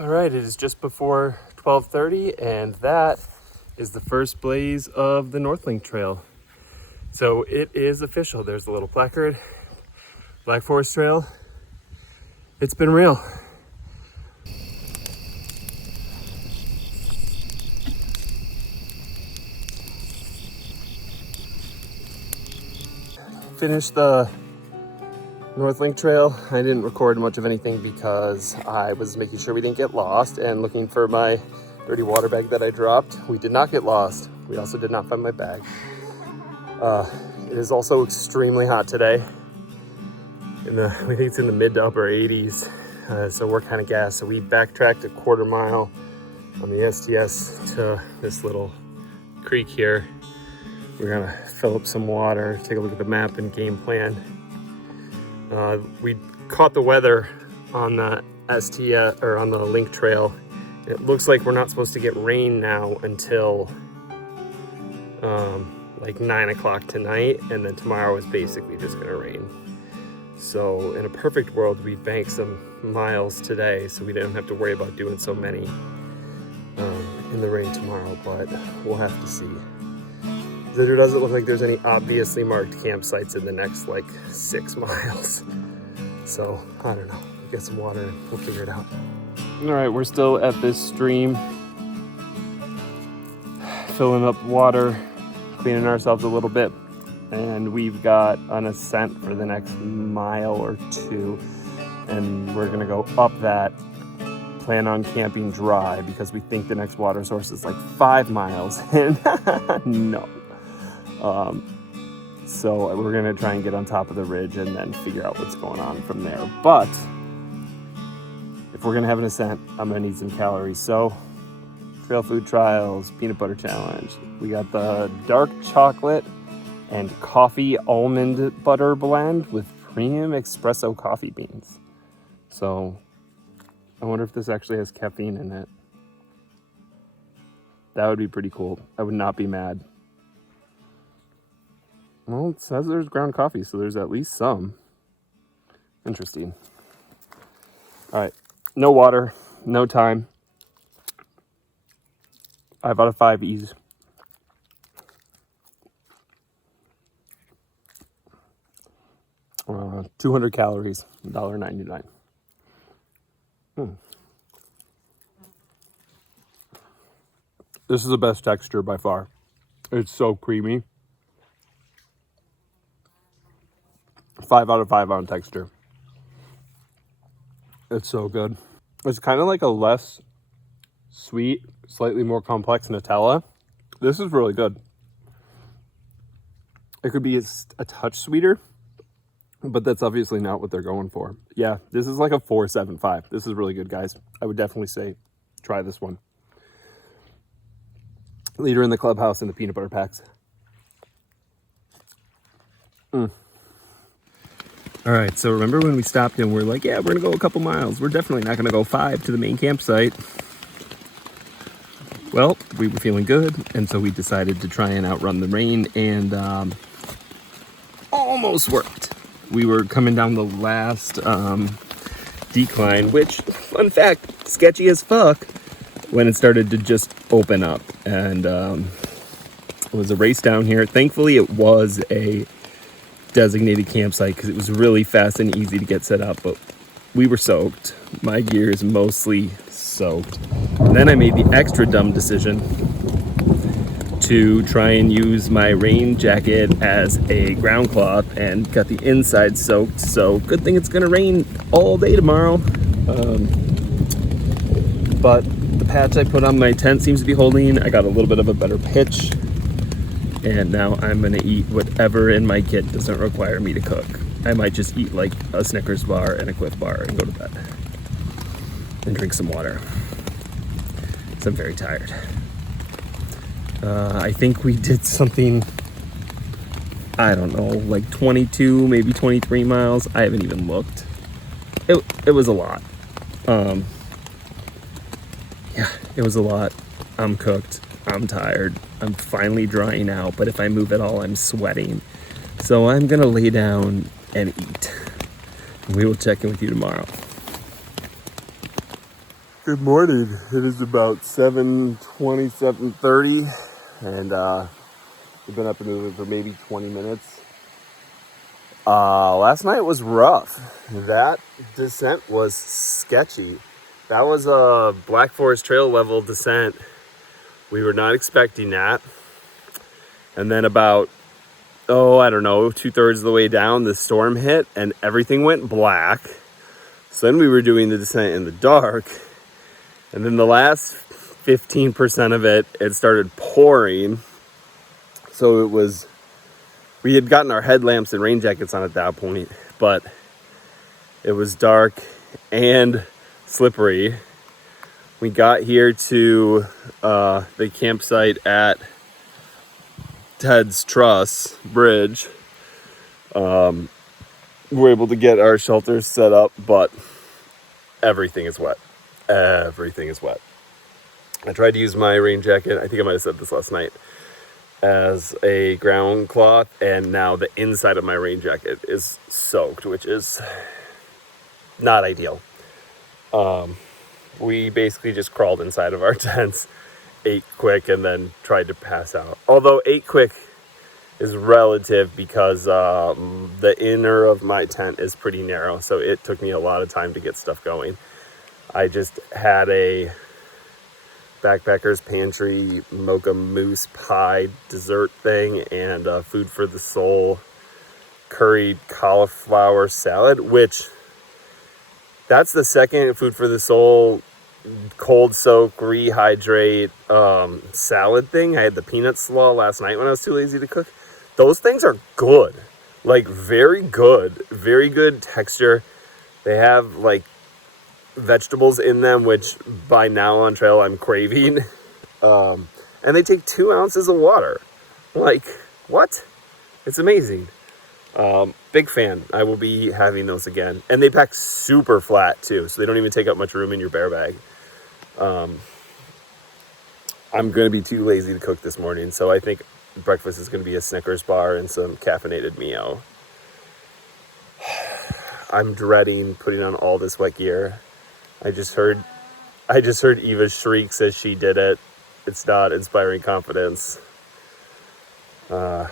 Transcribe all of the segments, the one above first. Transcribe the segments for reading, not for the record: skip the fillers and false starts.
All right, it is just before 12:30, and that is the first blaze of the Northlink Trail. So it is official. There's a little placard, Black Forest Trail. It's been real. Finished the Northlink Trail. I didn't record much of anything because I was making sure we didn't get lost and looking for my dirty water bag that I dropped. We did not get lost. We also did not find my bag. It is also extremely hot today. I think it's in the mid to upper 80s. So we're kind of gassed. So we backtracked a quarter mile on the STS to this little creek here. We're gonna fill up some water, take a look at the map and game plan. We caught the weather on the STS or on the Link Trail. It looks like we're not supposed to get rain now until like 9 o'clock tonight, and then tomorrow is basically just gonna rain. So in a perfect world, we banked some miles today, so we didn't have to worry about doing so many in the rain tomorrow, but we'll have to see. There doesn't look like there's any obviously marked campsites in the next like 6 miles. So I don't know, get some water and we'll figure it out. All right, we're still at this stream, filling up water, cleaning ourselves a little bit. And we've got an ascent for the next mile or 2. And we're gonna go up that, plan on camping dry because we think the next water source is like 5 miles. And no. So we're gonna try and get on top of the ridge and then figure out what's going on from there. But if we're gonna have an ascent, I'm gonna need some calories. So trail food trials, peanut butter challenge. We got the dark chocolate and coffee almond butter blend with premium espresso coffee beans. So I wonder if this actually has caffeine in it. That would be pretty cool. I would not be mad. Well, it says there's ground coffee, so there's at least some. Interesting. All right, no water, no time. 5 out of 5 E's. Uh, 200 calories, $1.99. This is the best texture by far. It's so creamy. 5 out of 5 on texture. It's so good. It's kind of like a less sweet, slightly more complex Nutella. This is really good. It could be a touch sweeter, but that's obviously not what they're going for. Yeah, this is like a 4.75. This is really good, guys. I would definitely say try this one. Leader in the clubhouse in the peanut butter packs. All right, so remember when we stopped and we're like, yeah, we're gonna go a couple miles. We're definitely not gonna go 5 to the main campsite. Well, we were feeling good, and so we decided to try and outrun the rain, and almost worked. We were coming down the last decline, which, fun fact, sketchy as fuck, when it started to just open up. And it was a race down here. Thankfully, it was a designated campsite because it was really fast and easy to get set up, but we were soaked. My gear is mostly soaked. And then I made the extra dumb decision to try and use my rain jacket as a ground cloth and got the inside soaked. So good thing it's gonna rain all day tomorrow. But the patch I put on my tent seems to be holding. I got a little bit of a better pitch. And now I'm gonna eat whatever in my kit doesn't require me to cook. I might just eat like a Snickers bar and a Quick bar and go to bed. And drink some water. So I'm very tired. I think we did something, I don't know, like 22, maybe 23 miles. I haven't even looked. It was a lot. Yeah, it was a lot. I'm cooked. I'm tired. I'm finally drying out, but if I move at all, I'm sweating. So I'm gonna lay down and eat. We will check in with you tomorrow. Good morning. It is about 7:20, 7:30, and we've been up and moving for maybe 20 minutes. Last night was rough. That descent was sketchy. That was a Black Forest Trail level descent. We were not expecting that. And then about, I don't know, 2/3 of the way down, the storm hit and everything went black. So then we were doing the descent in the dark. And then the last 15% of it started pouring. So we had gotten our headlamps and rain jackets on at that point, but it was dark and slippery. We got here to the campsite at Ted's Truss Bridge. We were able to get our shelters set up, but everything is wet. Everything is wet. I tried to use my rain jacket, I think I might have said this last night, as a ground cloth, and now the inside of my rain jacket is soaked, which is not ideal. We basically just crawled inside of our tents, ate quick, and then tried to pass out. Although ate quick is relative because the inner of my tent is pretty narrow, so it took me a lot of time to get stuff going. I just had a Backpacker's Pantry mocha mousse pie dessert thing and Food for the Soul curried cauliflower salad, which that's the second Food for the Soul cold soak, rehydrate salad thing. I had the peanut slaw last night when I was too lazy to cook. Those things are good, like very good texture. They have like vegetables in them, which by now on trail I'm craving, and they take 2 ounces of water. Like, what? It's amazing. Big fan. I will be having those again, and they pack super flat too, so they don't even take up much room in your bear bag. I'm gonna be too lazy to cook this morning, so I think breakfast is gonna be a Snickers bar and some caffeinated Mio. I'm dreading putting on all this wet gear. I just heard Eva's shrieks as she did it. It's not inspiring confidence. Yeah.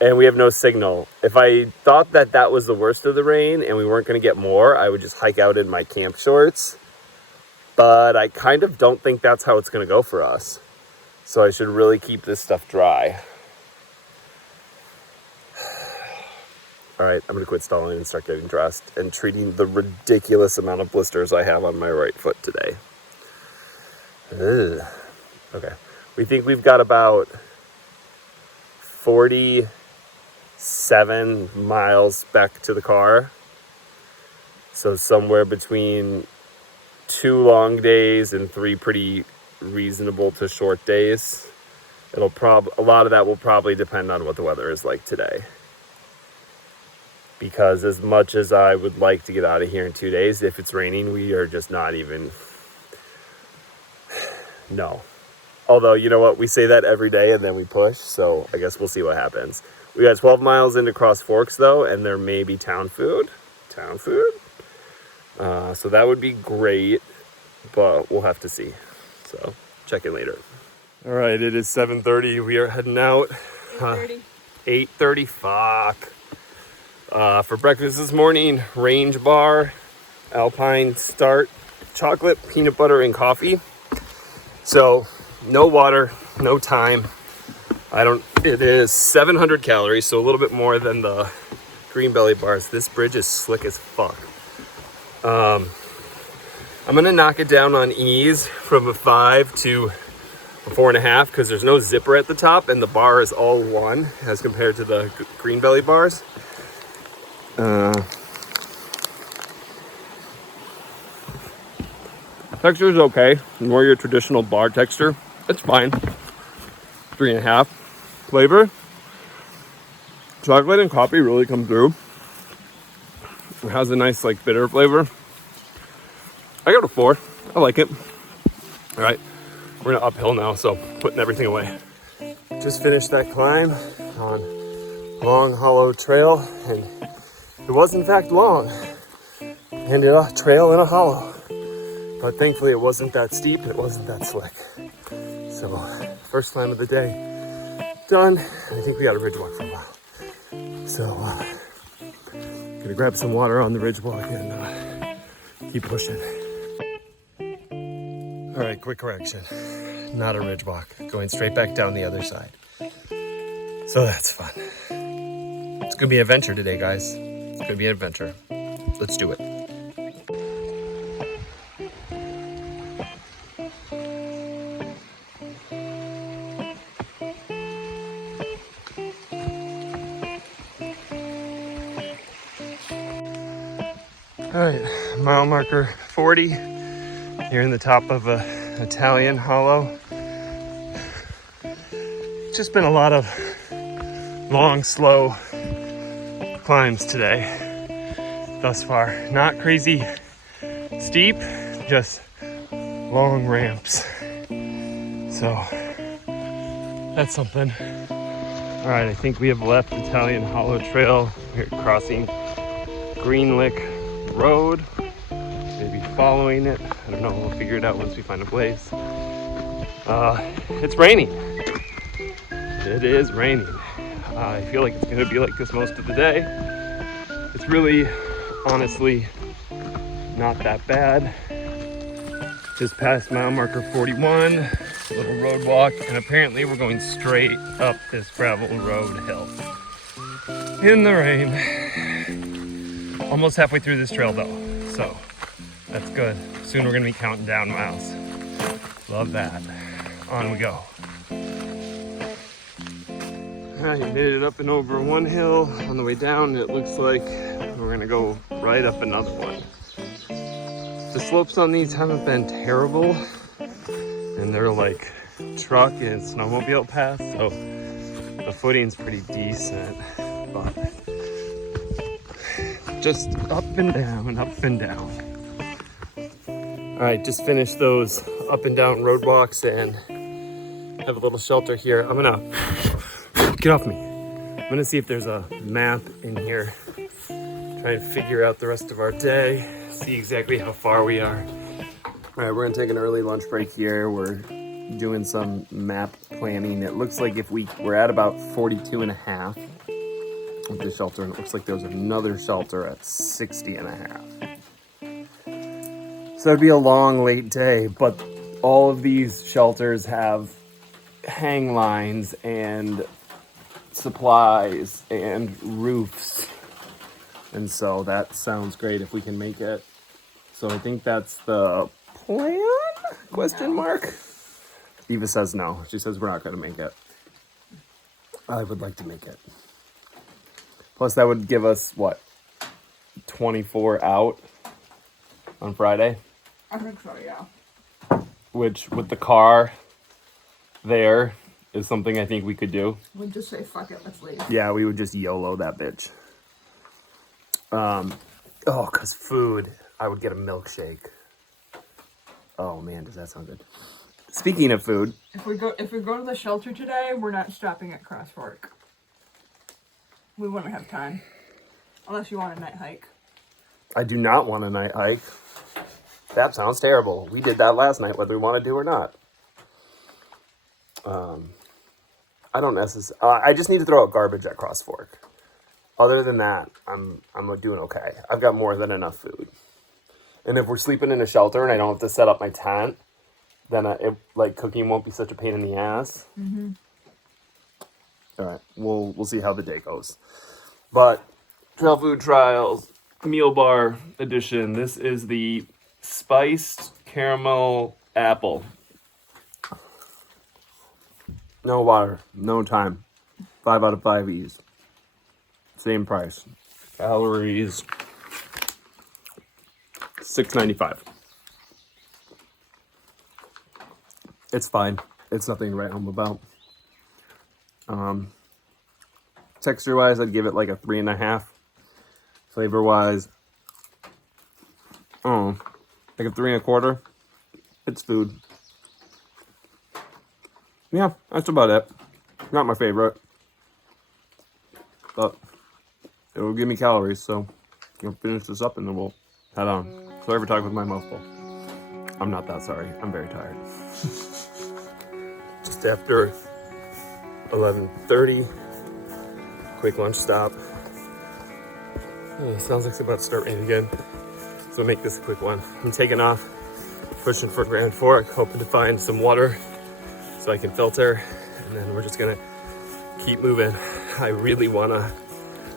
And we have no signal. If I thought that was the worst of the rain and we weren't going to get more, I would just hike out in my camp shorts. But I kind of don't think that's how it's going to go for us. So I should really keep this stuff dry. All right, I'm going to quit stalling and start getting dressed and treating the ridiculous amount of blisters I have on my right foot today. Ugh. Okay, we think we've got about 47 miles back to the car. So somewhere between 2 long days and 3 pretty reasonable to short days. A lot of that will probably depend on what the weather is like today. Because as much as I would like to get out of here in 2 days, if it's raining, we are just not even... No. Although, you know what? We say that every day and then we push, so I guess we'll see what happens. We got 12 miles into Cross Forks, though, and there may be town food. So that would be great, but we'll have to see. So, check in later. All right, it is 7:30. We are heading out. 8:30. 8:30, fuck. For breakfast this morning, Range Bar, Alpine Start, chocolate, peanut butter, and coffee. So, no water, no time. It is 700 calories, so a little bit more than the Green Belly bars. This bridge is slick as fuck. I'm gonna knock it down on ease from a 5 to a 4.5 because there's no zipper at the top and the bar is all one as compared to the Green Belly bars. Texture is okay, more your traditional bar texture. It's fine. 3.5. Flavor, chocolate and coffee really come through. It has a nice like bitter flavor. I give it a 4. I like it. All right, we're gonna uphill now, so putting everything away. Just finished that climb on Long Hollow Trail, and it was in fact long. and a trail in a hollow. But thankfully it wasn't that steep, it wasn't that slick. So, first climb of the day done. I think we got a ridge walk for a while. So, gonna grab some water on the ridge walk and keep pushing. All right, quick correction. Not a ridge walk, going straight back down the other side. So that's fun. It's gonna be an adventure today, guys. It's gonna be an adventure. Let's do it. All right, mile marker 40. Here in the top of a Italian hollow. Just been a lot of long, slow climbs today thus far. Not crazy steep, just long ramps. So that's something. All right, I think we have left Italian Hollow Trail. We're crossing Green Lick Road. Maybe following it. I don't know, we'll figure it out once we find a place. It's raining. It is raining. I feel like it's gonna be like this most of the day. It's really, honestly, not that bad. Just past mile marker 41, little road walk, and apparently we're going straight up this gravel road hill. In the rain. Almost halfway through this trail though, so that's good. Soon we're gonna be counting down miles. Love that. On we go. I made it up and over one hill. On the way down, it looks like we're gonna go right up another one. The slopes on these haven't been terrible, and they're like truck and snowmobile paths, so the footing's pretty decent, but just up and down and up and down. All right, just finished those up and down road walks and have a little shelter here. I'm gonna, get off me. I'm gonna see if there's a map in here. Try and figure out the rest of our day, see exactly how far we are. All right, we're gonna take an early lunch break here. We're doing some map planning. It looks like if we're at about 42 and a half with the shelter, and it looks like there's another shelter at 60 and a half. So it'd be a long, late day, but all of these shelters have hang lines and supplies and roofs. And so that sounds great if we can make it. So I think that's the plan? Question mark? Eva says no. She says we're not going to make it. I would like to make it. Plus that would give us, what, 24 out on Friday? I think so, yeah. Which, with the car there, is something I think we could do. We'd just say, fuck it, let's leave. Yeah, we would just YOLO that bitch. Because food, I would get a milkshake. Oh man, does that sound good. Speaking of food. If we go to the shelter today, we're not stopping at Cross Fork. We wouldn't have time. Unless you want a night hike. I do not want a night hike. That sounds terrible. We did that last night, whether we want to do or not. I don't necessarily. I just need to throw out garbage at Cross Fork. Other than that, I'm doing okay. I've got more than enough food. And if we're sleeping in a shelter and I don't have to set up my tent, then cooking won't be such a pain in the ass. Mm-hmm. All right, we'll see how the day goes. But Trail Food Trials Meal Bar Edition. This is the spiced caramel apple. No water, no time. 5 out of 5 E's. Same price. Calories, 695. It's fine. It's nothing to write home about. Texture-wise, I'd give it like a 3.5. Flavor-wise, like a 3.25. It's food. Yeah, that's about it. Not my favorite, but it will give me calories, so I'll finish this up and then we'll Head on. So I ever talk with my mouth full. I'm not that sorry. I'm very tired. Just after 11:30. Quick lunch stop. Oh, sounds like it's about to start raining again. So I'll make this a quick one. I'm taking off, pushing for Grand Fork, hoping to find some water so I can filter. And then we're just gonna keep moving. I really wanna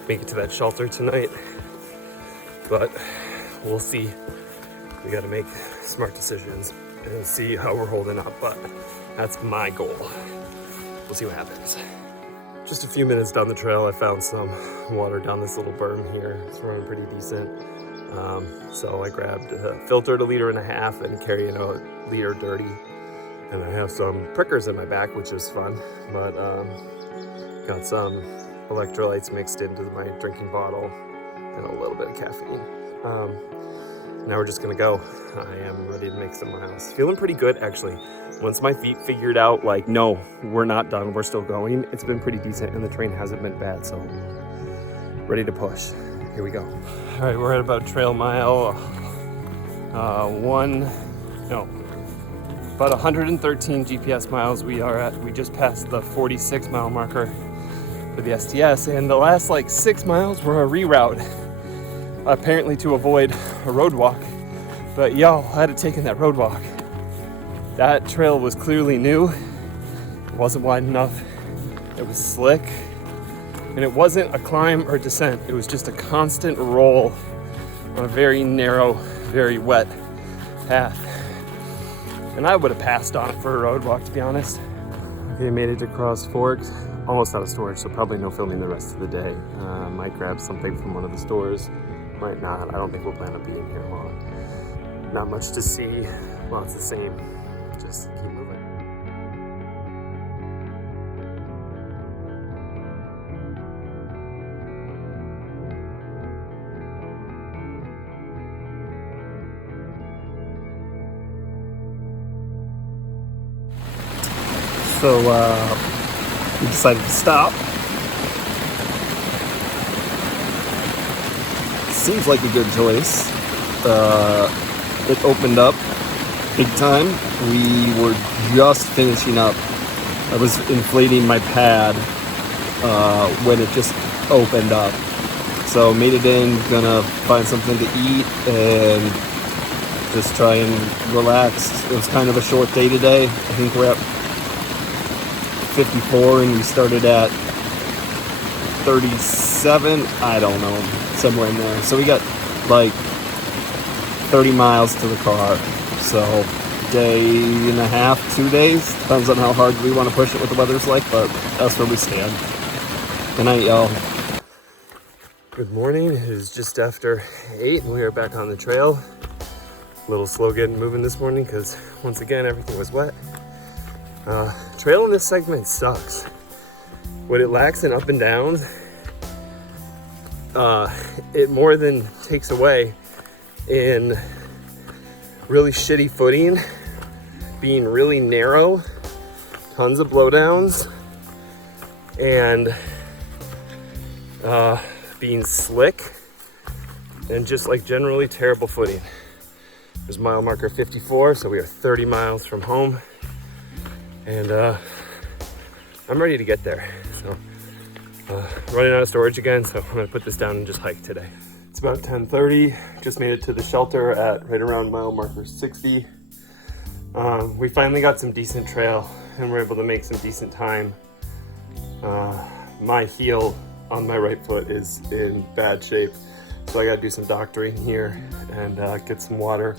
make it to that shelter tonight, but we'll see. We gotta make smart decisions and see how we're holding up, but that's my goal. We'll see what happens. Just a few minutes down the trail, I found some water down this little berm here. It's running pretty decent. So I grabbed a filtered 1.5 liters and carrying a liter dirty. And I have some prickers in my back, which is fun, but got some electrolytes mixed into my drinking bottle and a little bit of caffeine. Now we're just gonna go. I am ready to make some miles. Feeling pretty good, actually. Once my feet figured out, like, no, we're not done, we're still going, it's been pretty decent and the terrain hasn't been bad, so ready to push. Here we go. All right, we're at about trail mile about 113 GPS miles we are at. We just passed the 46 mile marker for the STS, and the last like 6 miles were a reroute, apparently to avoid a road walk. But y'all, had it taken that road walk, that trail was clearly new. It wasn't wide enough. It was slick, and it wasn't a climb or descent. It was just a constant roll on a very narrow, very wet path. And I would have passed on it for a road walk, to be honest. Okay, made it to Cross Forks. Almost out of storage, so probably no filming the rest of the day. Might grab something from one of the stores. Might not. I don't think we'll plan on being here long. Not much to see. Well, it's the same. Just keep moving. So we decided to stop. Seems like a good choice. It opened up big time. We were just finishing up. I was inflating my pad when it just opened up. So made it in, gonna find something to eat and just try and relax. It was kind of a short day today. I think we're at 54 and we started at 37, I don't know, somewhere in there. So we got like 30 miles to the car. So day and a half, 2 days, depends on how hard we want to push it, what the weather's like, but that's where we stand. Good night, y'all. Good morning. It is just after 8 and we are back on the trail. A little slow getting moving this morning because once again everything was wet. Trail in this segment sucks. What it lacks in up and downs, it more than takes away in really shitty footing, being really narrow, tons of blowdowns, and being slick, and just like generally terrible footing. There's mile marker 54, so we are 30 miles from home. And I'm ready to get there. So running out of storage again, so I'm gonna put this down and just hike today. It's about 10:30, just made it to the shelter at right around mile marker 60. We finally got some decent trail and we're able to make some decent time. My heel on my right foot is in bad shape, so I gotta do some doctoring here and get some water.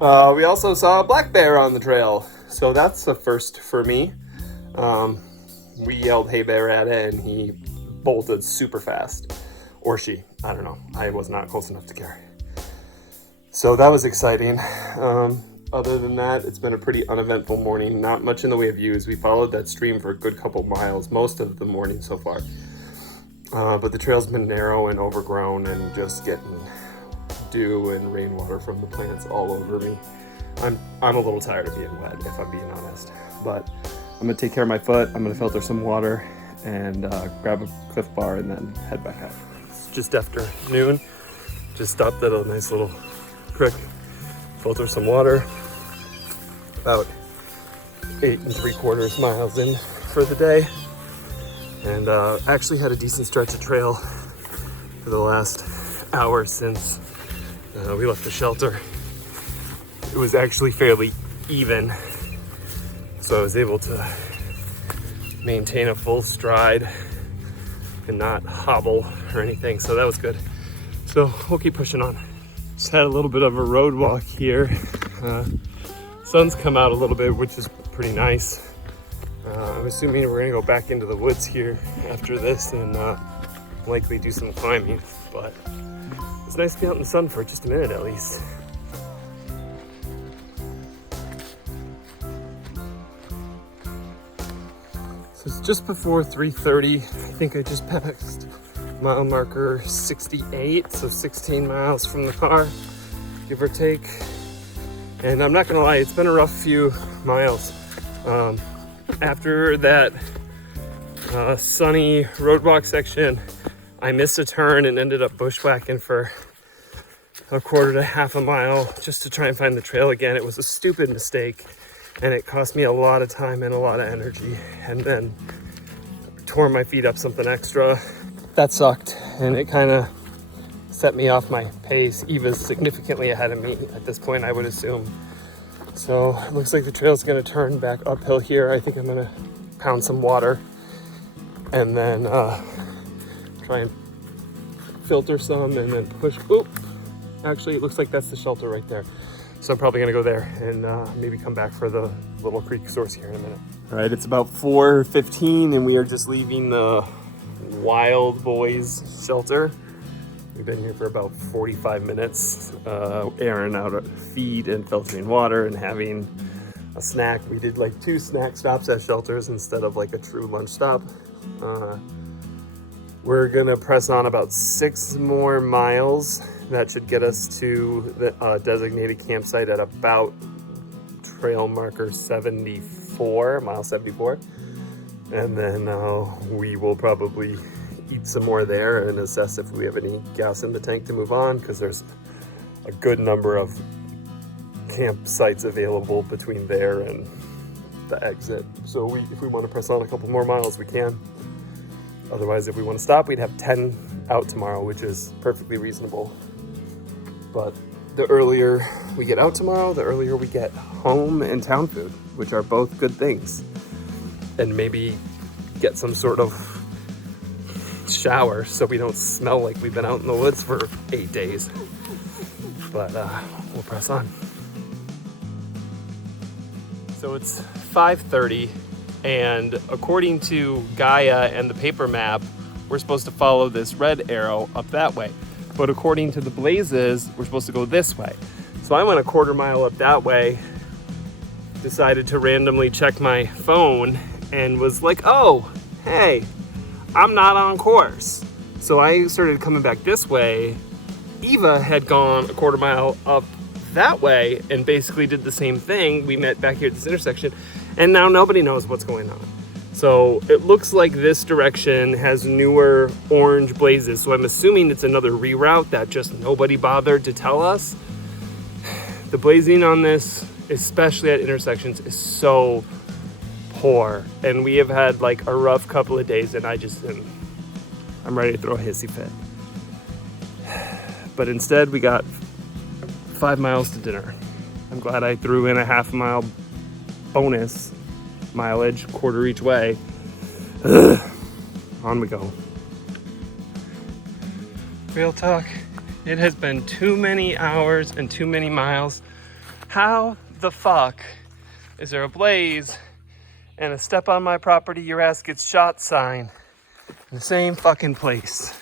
We also saw a black bear on the trail, so that's a first for me. We yelled "Hey bear" at it and he bolted super fast. Or she, I don't know. I was not close enough to care. So that was exciting. Other than that, it's been a pretty uneventful morning. Not much in the way of views. We followed that stream for a good couple miles, most of the morning so far. But the trail's been narrow and overgrown and just getting dew and rainwater from the plants all over me. I'm a little tired of being wet, if I'm being honest. But I'm gonna take care of my foot. I'm gonna filter some water and grab a Cliff Bar and then head back out. It's just after noon. Just stopped at a nice little creek, filter some water. About 8 3/4 miles in for the day, and actually had a decent stretch of trail for the last hour since we left the shelter. It was actually fairly even, so I was able to maintain a full stride and not hobble or anything, so that was good. So we'll keep pushing on. Just had a little bit of a road walk here. Sun's come out a little bit, which is pretty nice. I'm assuming we're gonna go back into the woods here after this and likely do some climbing, but it's nice to be out in the sun for just a minute at least. So it's just before 3:30. I think I just passed mile marker 68, so 16 miles from the car, give or take. And I'm not gonna lie, it's been a rough few miles. After that sunny roadwalk section, I missed a turn and ended up bushwhacking for a quarter to half a mile just to try and find the trail again. It was a stupid mistake, and it cost me a lot of time and a lot of energy, and then tore my feet up something extra. That sucked, and it kind of set me off my pace. Eva's significantly ahead of me at this point, I would assume. So it looks like the trail's gonna turn back uphill here. I think I'm gonna pound some water and then try and filter some and then push. Oop, actually it looks like that's the shelter right there. So I'm probably gonna go there and maybe come back for the little creek source here in a minute. All right, it's about 4:15 and we are just leaving the Wild Boys shelter. We've been here for about 45 minutes, airing out a feed and filtering water and having a snack. We did like 2 snack stops at shelters instead of like a true lunch stop. We're gonna press on about 6 more miles. That should get us to the designated campsite at about trail marker 74, mile 74. And then we will probably eat some more there and assess if we have any gas in the tank to move on, because there's a good number of campsites available between there and the exit. So if we want to press on a couple more miles, we can. Otherwise, if we want to stop, we'd have 10 out tomorrow, which is perfectly reasonable. But the earlier we get out tomorrow, the earlier we get home and town food, which are both good things. And maybe get some sort of shower so we don't smell like we've been out in the woods for 8 days. But we'll press on. So it's 5:30, and according to Gaia and the paper map, we're supposed to follow this red arrow up that way. But according to the blazes, we're supposed to go this way. So I went a quarter mile up that way, decided to randomly check my phone, and was like, oh, hey, I'm not on course. So I started coming back this way. Eva had gone a quarter mile up that way and basically did the same thing. We met back here at this intersection, and now nobody knows what's going on. So it looks like this direction has newer orange blazes. So I'm assuming it's another reroute that just nobody bothered to tell us. The blazing on this, especially at intersections, is so poor, and we have had like a rough couple of days, and I'm ready to throw a hissy fit. But instead we got 5 miles to dinner. I'm glad I threw in a half mile bonus mileage, quarter each way. On we go. Real talk, it has been too many hours and too many miles. How the fuck is there a blaze and a step on my property, your ass gets shot sign in the same fucking place?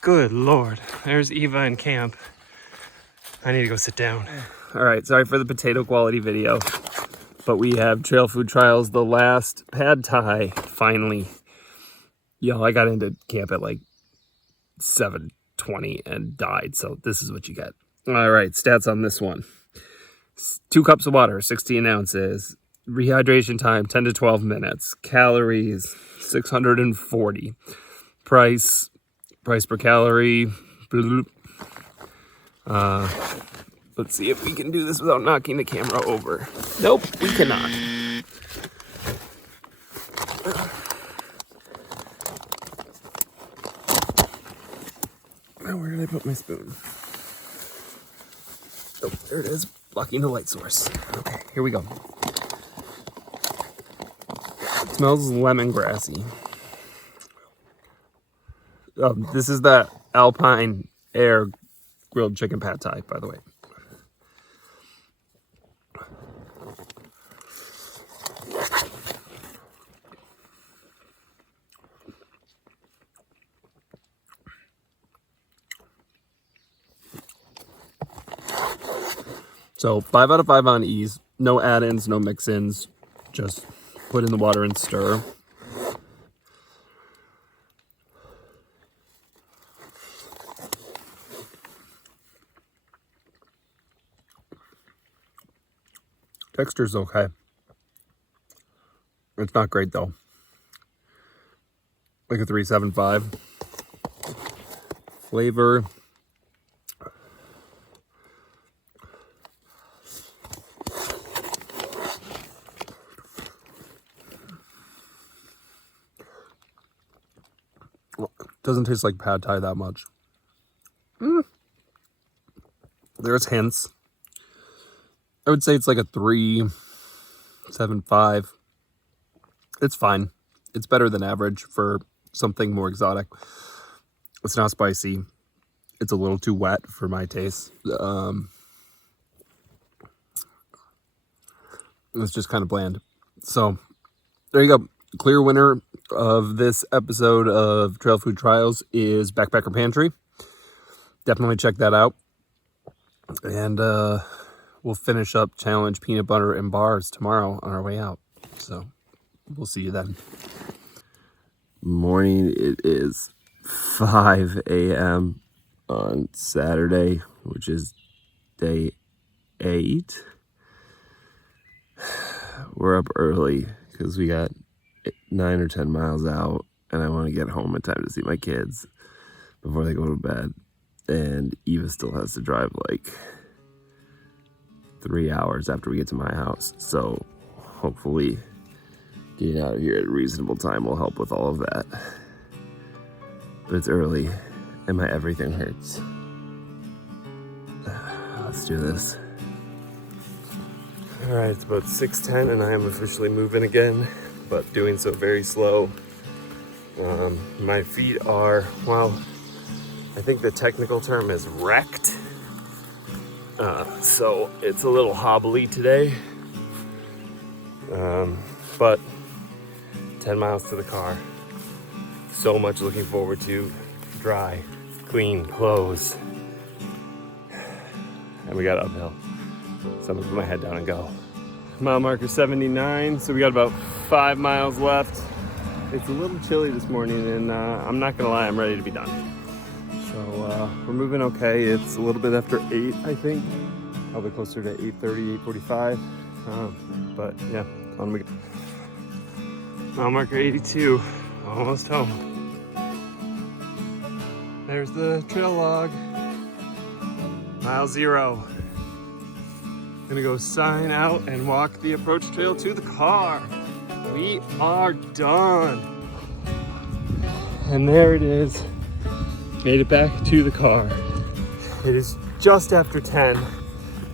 Good Lord. There's Eva in camp. I need to go sit down. All right, sorry for the potato quality video, but we have trail food trials, the last pad thai, finally. Yo, I got into camp at like 7:20 and died, so this is what you get. All right, stats on this one. 2 cups of water, 16 ounces. Rehydration time, 10 to 12 minutes. Calories, 640. Price per calorie, Let's see if we can do this without knocking the camera over. Nope, we cannot. Now, where did I put my spoon? Oh, there it is, blocking the light source. Okay, here we go. It smells lemongrassy. This is the Alpine Air grilled chicken pad thai, by the way. So 5 out of 5 on ease. No add-ins, no mix-ins. Just put in the water and stir. Texture's okay. It's not great though. Like a 3.75. Flavor. Doesn't taste like pad thai that much. There's hints. I would say it's like a 3.75. It's fine. It's better than average for something more exotic. It's not spicy. It's a little too wet for my taste. It's just kind of bland. So there you go. Clear winner of this episode of Trail Food Trials is Backpacker Pantry. Definitely check that out. And we'll finish up Challenge Peanut Butter and Bars tomorrow on our way out. So we'll see you then. Morning. It is 5 a.m. on Saturday, which is day 8. We're up early because we got 9 or 10 miles out, and I want to get home in time to see my kids before they go to bed. And Eva still has to drive like 3 hours after we get to my house. So hopefully getting out of here at a reasonable time will help with all of that. But it's early and my everything hurts. Let's do this. All right, it's about 6:10 and I am officially moving again, but doing so very slow. My feet are, well, I think the technical term is wrecked. So it's a little hobbly today. But 10 miles to the car. So much looking forward to. Dry, clean clothes. And we got uphill. So I'm gonna put my head down and go. Mile marker 79, so we got about 5 miles left. It's a little chilly this morning, and I'm not gonna lie, I'm ready to be done. So we're moving okay. It's a little bit after 8, I think. Probably closer to 8:30, 8:45. But yeah, on we go. Mile marker 82, almost home. There's the trail log. Mile 0. Gonna go sign out and walk the approach trail to the car. We are done. And there it is. Made it back to the car. It is just after 10,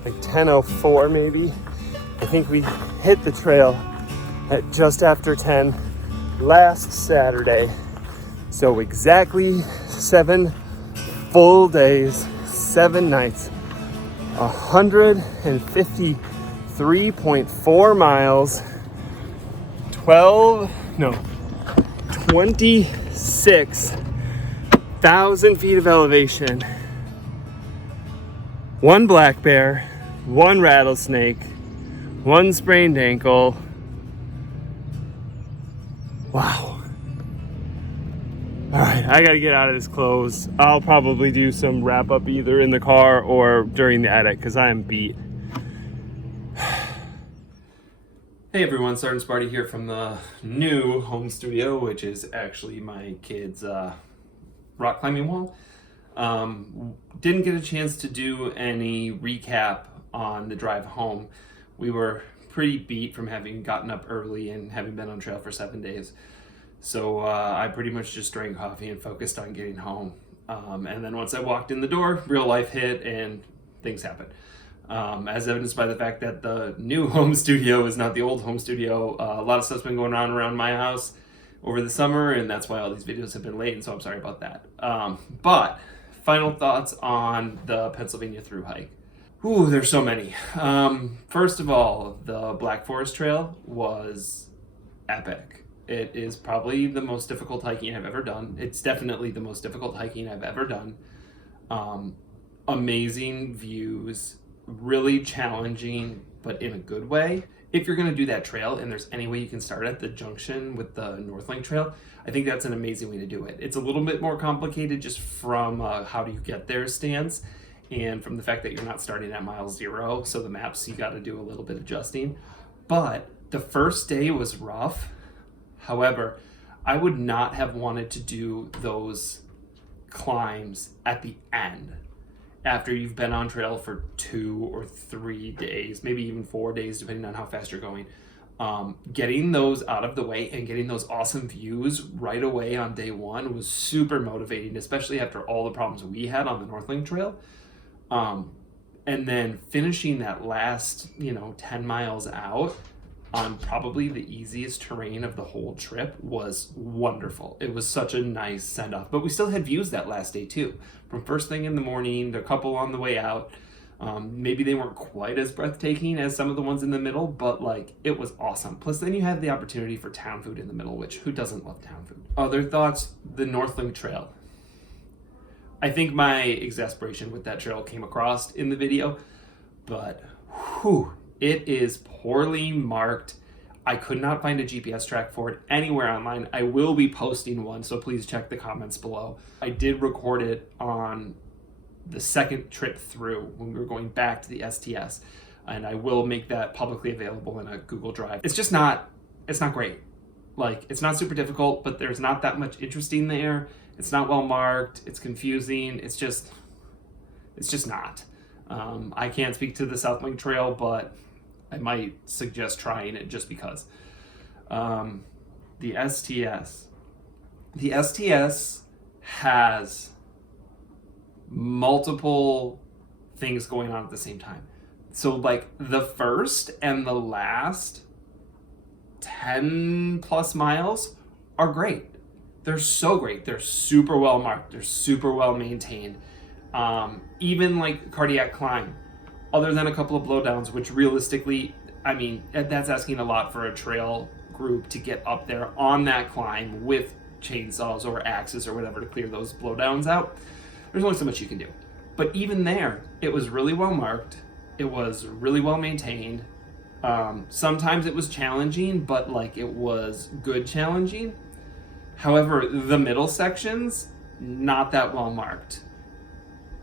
like 10:04 maybe. I think we hit the trail at just after 10 last Saturday. So exactly 7 full days, 7 nights. 153.4 miles, 26,000 feet of elevation, 1 black bear, 1 rattlesnake, 1 sprained ankle. Wow. All right, I gotta get out of this clothes. I'll probably do some wrap up either in the car or during the edit because I am beat. Hey everyone, Sergeant Sparty here from the new home studio, which is actually my kids' rock climbing wall. Didn't get a chance to do any recap on the drive home. We were pretty beat from having gotten up early and having been on trail for 7 days. So I pretty much just drank coffee and focused on getting home. And then once I walked in the door, real life hit and things happened. As evidenced by the fact that the new home studio is not the old home studio. A lot of stuff's been going on around my house over the summer, and that's why all these videos have been late, and so I'm sorry about that. But final thoughts on the Pennsylvania through hike. Ooh, there's so many. First of all, the Black Forest Trail was epic. It is probably the most difficult hiking I've ever done. It's definitely the most difficult hiking I've ever done. Amazing views, really challenging, but in a good way. If you're gonna do that trail and there's any way you can start at the junction with the Northlink Trail, I think that's an amazing way to do it. It's a little bit more complicated just from how do you get there stance, and from the fact that you're not starting at mile 0, so the maps you gotta do a little bit adjusting. But the first day was rough. However, I would not have wanted to do those climbs at the end after you've been on trail for 2 or 3 days, maybe even 4 days, depending on how fast you're going. Getting those out of the way and getting those awesome views right away on day 1 was super motivating, especially after all the problems we had on the Northlink Trail. And then finishing that last, 10 miles out on probably the easiest terrain of the whole trip was wonderful. It was such a nice send off, but we still had views that last day too. From first thing in the morning, the couple on the way out. Maybe they weren't quite as breathtaking as some of the ones in the middle, but it was awesome. Plus then you had the opportunity for town food in the middle, which who doesn't love town food? Other thoughts, the Northlink Trail. I think my exasperation with that trail came across in the video, but it is poorly marked. I could not find a GPS track for it anywhere online. I will be posting one, so please check the comments below. I did record it on the second trip through when we were going back to the STS, and I will make that publicly available in a Google Drive. It's not great. It's not super difficult, but there's not that much interesting there. It's not well marked. It's confusing. It's just not. I can't speak to the Southlink Trail, but I might suggest trying it just because. The STS. The STS has multiple things going on at the same time. So the first and the last 10 plus miles are great. They're so great. They're super well marked. They're super well maintained. Even cardiac climb, other than a couple of blowdowns, which realistically, that's asking a lot for a trail group to get up there on that climb with chainsaws or axes or whatever to clear those blowdowns out. There's only so much you can do. But even there, it was really well marked. It was really well maintained. Sometimes it was challenging, but it was good challenging. However, the middle sections, not that well marked,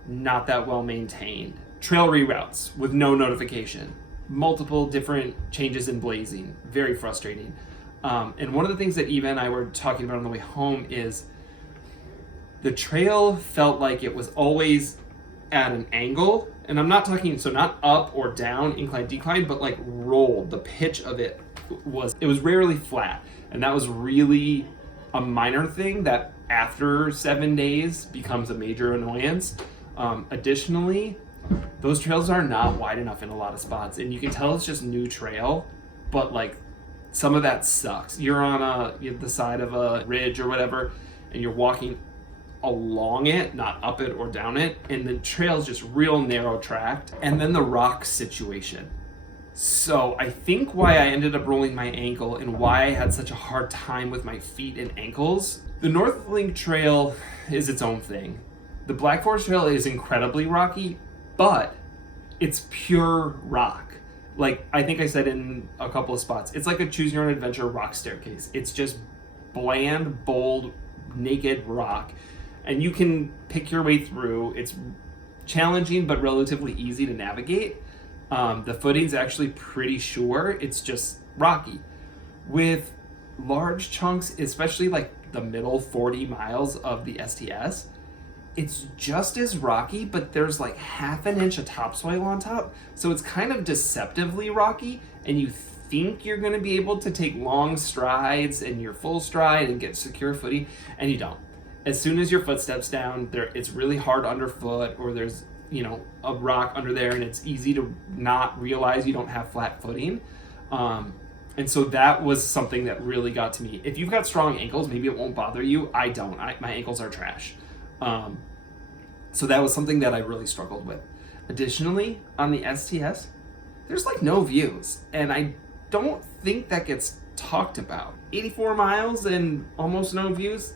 not that well maintained. Trail reroutes with no notification, multiple different changes in blazing, very frustrating. And one of the things that Eva and I were talking about on the way home is the trail felt like it was always at an angle, and I'm not talking, so not up or down, incline, decline, but rolled. The pitch of it was rarely flat, and that was really a minor thing that after 7 days becomes a major annoyance. Additionally, those trails are not wide enough in a lot of spots, and you can tell it's just new trail, but some of that sucks. You're on the side of a ridge or whatever, and you're walking along it, not up it or down it, and the trail's just real narrow tracked. And then the rock situation. So I think why I ended up rolling my ankle and why I had such a hard time with my feet and ankles, the Northlink Trail is its own thing. The Black Forest Trail is incredibly rocky, but it's pure rock. I think I said in a couple of spots, it's like a choose your own adventure rock staircase. It's just bland, bold, naked rock, and you can pick your way through. It's challenging but relatively easy to navigate. The footing's actually pretty sure. It's just rocky. With large chunks, especially the middle 40 miles of the STS, it's just as rocky, but there's like half an inch of topsoil on top. So it's kind of deceptively rocky, and you think you're gonna be able to take long strides and your full stride and get secure footing, and you don't. As soon as your foot steps down, it's really hard underfoot, or there's, you know, a rock under there, and it's easy to not realize you don't have flat footing. And so that was something that really got to me. If you've got strong ankles, maybe it won't bother you. I don't. My ankles are trash. So that was something that I really struggled with. Additionally, on the STS, there's like no views, and I don't think that gets talked about. 84 miles and almost no views.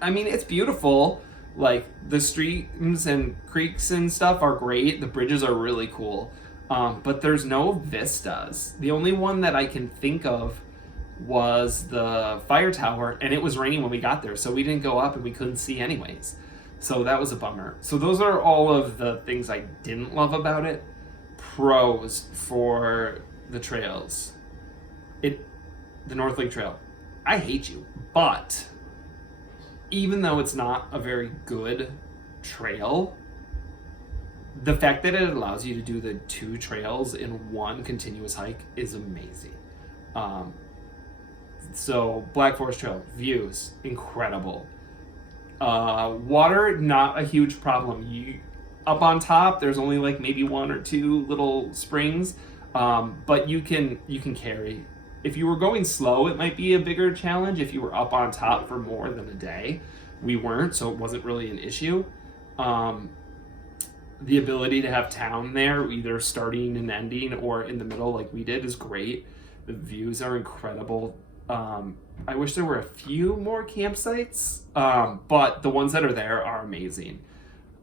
I mean, it's beautiful. Like, the streams and creeks and stuff are great. The bridges are really cool. But there's no vistas. The only one that I can think of was the fire tower, and it was raining when we got there, so we didn't go up and we couldn't see anyways. So that was a bummer. So those are all of the things I didn't love about it. Pros for the trails. The North Lake Trail. I hate you, but even though it's not a very good trail, the fact that it allows you to do the 2 trails in one continuous hike is amazing. So Black Forest Trail, views, incredible. Water, not a huge problem. Up on top, there's only like maybe 1 or 2 little springs, but you can carry. If you were going slow, it might be a bigger challenge if you were up on top for more than a day. We weren't, so it wasn't really an issue. The ability to have town there, either starting and ending or in the middle like we did, is great. The views are incredible. I wish there were a few more campsites, but the ones that are there are amazing.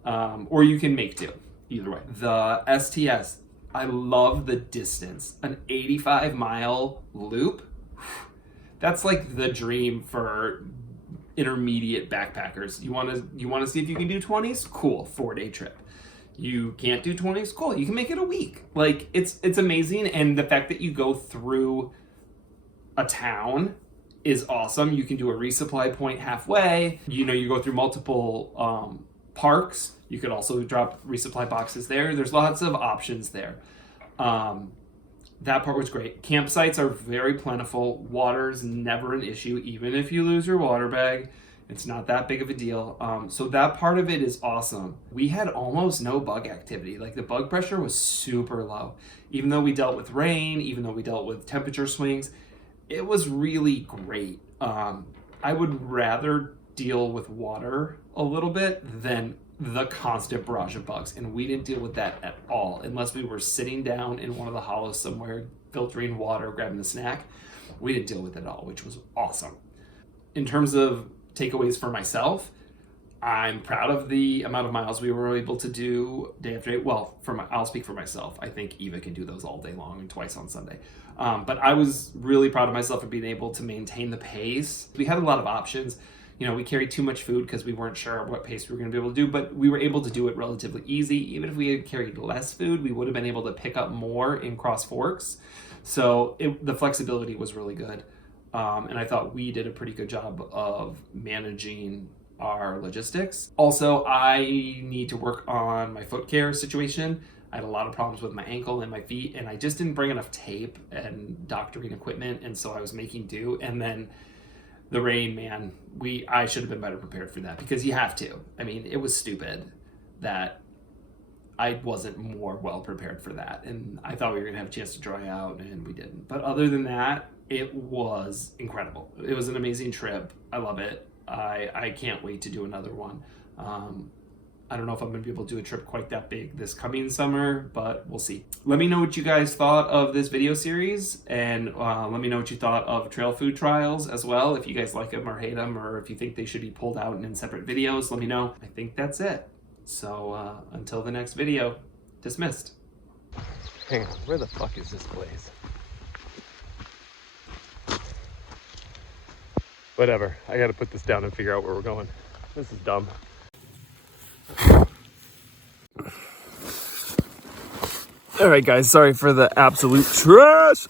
Or you can make do, either way. The STS, I love the distance. An 85-mile loop, that's like the dream for intermediate backpackers. You want to see if you can do 20s? Cool, 4-day trip. You can't do 20s? Cool, you can make it a week. Like, it's amazing, and the fact that you go through a town is awesome. You can do a resupply point halfway. You know, you go through multiple parks. You could also drop resupply boxes there. There's lots of options there. That part was great. Campsites are very plentiful. Water's never an issue, even if you lose your water bag. It's not that big of a deal. So that part of it is awesome. We had almost no bug activity. Like, the bug pressure was super low. Even though we dealt with rain, even though we dealt with temperature swings, it was really great. I would rather deal with water a little bit than the constant barrage of bugs, and we didn't deal with that at all, unless we were sitting down in one of the hollows somewhere, filtering water, grabbing a snack. We didn't deal with it at all, which was awesome. In terms of takeaways for myself, I'm proud of the amount of miles we were able to do day after day. Well, I'll speak for myself. I think Eva can do those all day long and twice on Sunday. But I was really proud of myself for being able to maintain the pace. We had a lot of options. You know, we carried too much food because we weren't sure what pace we were going to be able to do, but we were able to do it relatively easy. Even if we had carried less food, we would have been able to pick up more in Cross Forks. So the flexibility was really good. And I thought we did a pretty good job of managing our logistics. Also, I need to work on my foot care situation. I had a lot of problems with my ankle and my feet, and I just didn't bring enough tape and doctoring equipment, and so I was making do. And then the rain, man, I should have been better prepared for that, because you have to. I mean, it was stupid that I wasn't more well prepared for that, and I thought we were gonna have a chance to dry out, and we didn't. But other than that, it was incredible. It was an amazing trip. I love it. I can't wait to do another one. I don't know if I'm gonna be able to do a trip quite that big this coming summer, but we'll see. Let me know what you guys thought of this video series, and let me know what you thought of trail food trials as well. If you guys like them or hate them, or if you think they should be pulled out and in separate videos, let me know. I think that's it. So until the next video, dismissed. Hang on, where the fuck is this place? Whatever, I gotta put this down and figure out where we're going. This is dumb. All right, guys, sorry for the absolute trash.